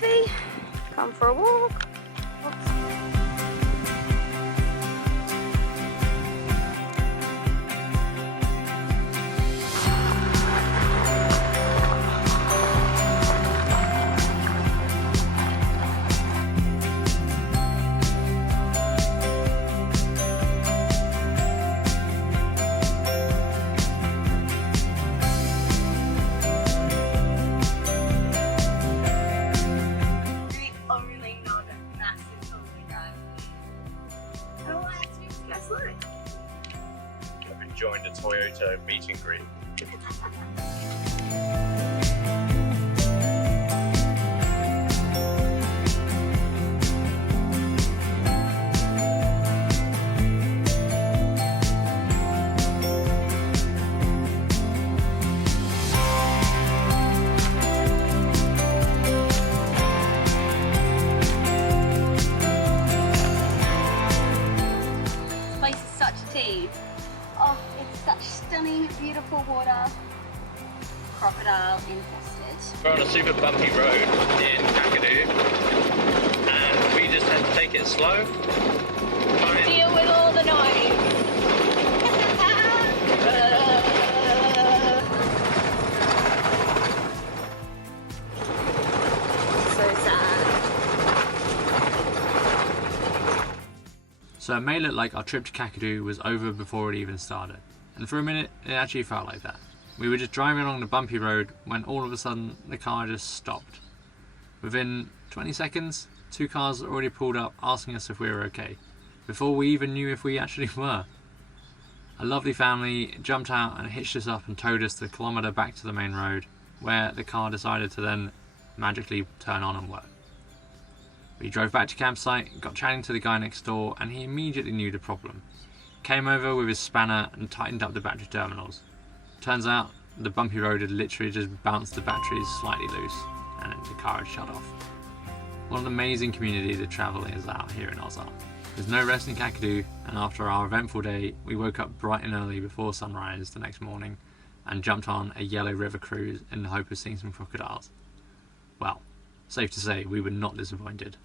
coffee, come for a walk. Oops. Joined a Toyota meet and greet. This place is such a tease. Oh, it's such stunning, beautiful water. Crocodile infested. We're on a super bumpy road in Kakadu and we just had to take it slow. Deal with all the noise. So sad. So it may look like our trip to Kakadu was over before it even started. And for a minute, it actually felt like that. We were just driving along the bumpy road when all of a sudden the car just stopped. Within 20 seconds, 2 cars already pulled up asking us if we were okay, before we even knew if we actually were. A lovely family jumped out and hitched us up and towed us the kilometre back to the main road, where the car decided to then magically turn on and work. We drove back to campsite, got chatting to the guy next door, and he immediately knew the problem. Came over with his spanner and tightened up the battery terminals. Turns out the bumpy road had literally just bounced the batteries slightly loose and the car had shut off. What an amazing community the travel is out here in Ozark. There's no rest in Kakadu, and after our eventful day we woke up bright and early before sunrise the next morning and jumped on a Yellow River cruise in the hope of seeing some crocodiles. Well, safe to say we were not disappointed.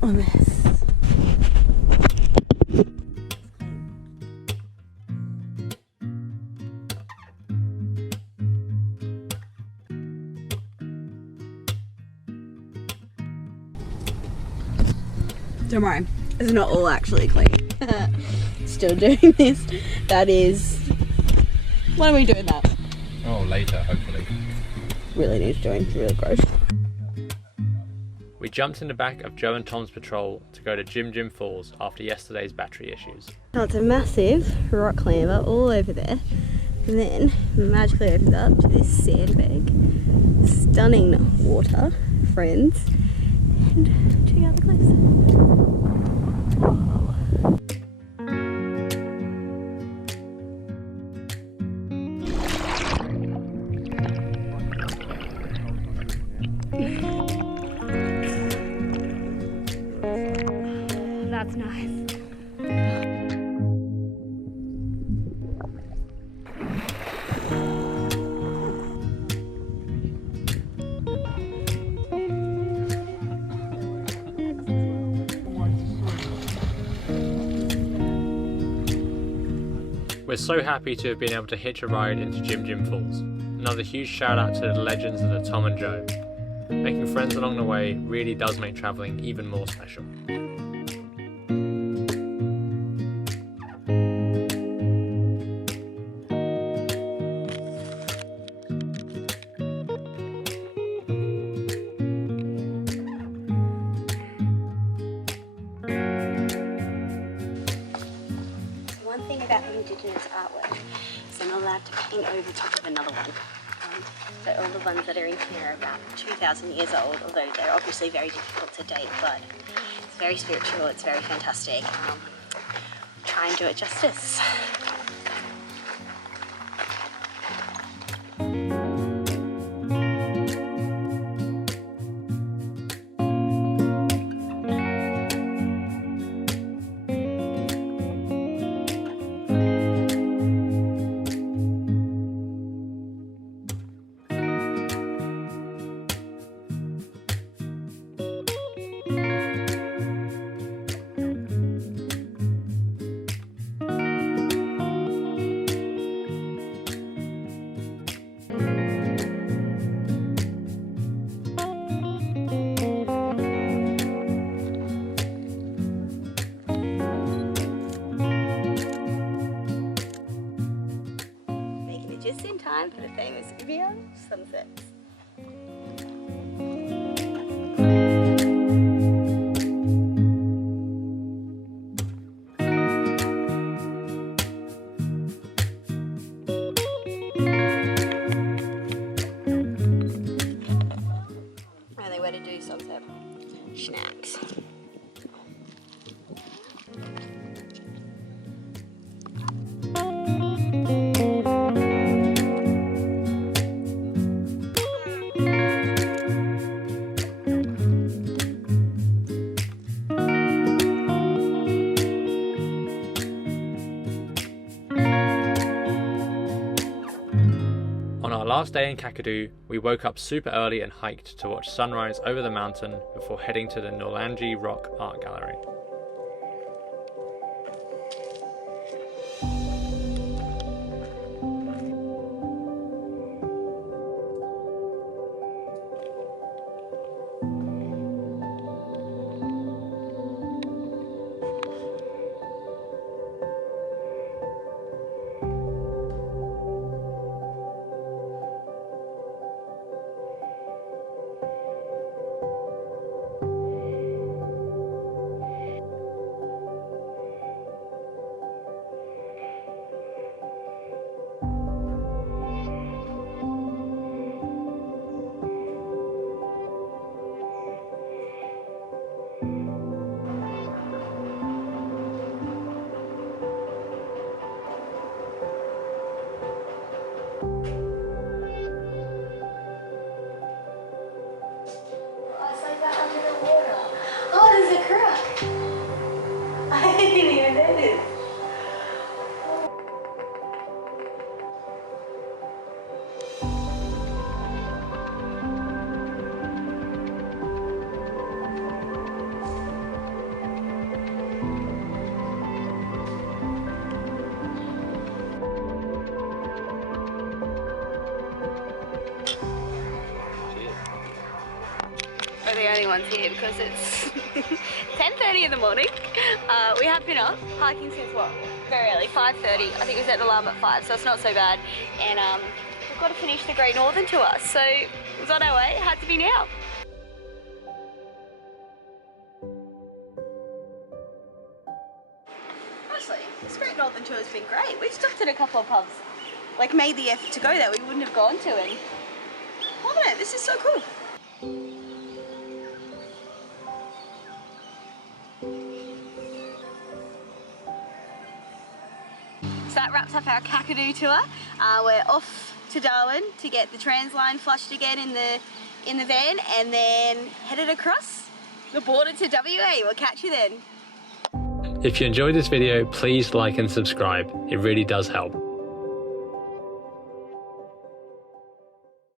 What a mess. Don't worry, it's not all actually clean. Still doing this. That is... When are we doing that? Oh, later, hopefully. Really need to do it. Really gross. We jumped in the back of Joe and Tom's patrol to go to Jim Falls after yesterday's battery issues. Now it's a massive rock clamber all over there, and then magically opens up to this sandbag. Stunning water, friends, and check out the cliffs. Whoa. that's nice. We're so happy to have been able to hitch a ride into Jim Jim Falls. Another huge shout out to the legends of the Tom and Joe. Making friends along the way really does make travelling even more special. One thing about Indigenous artwork is I'm not allowed to paint over top of another one. So all the ones that are in here are about 2,000 years old, although they're obviously very difficult to date, but it's very spiritual, it's very fantastic. Try and do it justice. Just in time for the famous Ubia sunsets. Only way to do sunset schnapps. On our last day in Kakadu, we woke up super early and hiked to watch sunrise over the mountain before heading to the Nolangi Rock Art Gallery. We're the only ones here because it's 10:30 in the morning. We have been up hiking since what? Very early, 5:30. I think we set the alarm at 5, so it's not so bad. And we've got to finish the Great Northern Tour, so it was on our way. It had to be now. Honestly, this Great Northern Tour has been great. We've stopped at a couple of pubs, like made the effort to go there we wouldn't have gone to, and loving it. This is so cool. So that wraps up our Kakadu tour. We're off to Darwin to get the trans line flushed again in the van, and then headed across the border to WA. We'll catch you then. If you enjoyed this video, please like and subscribe. It really does help.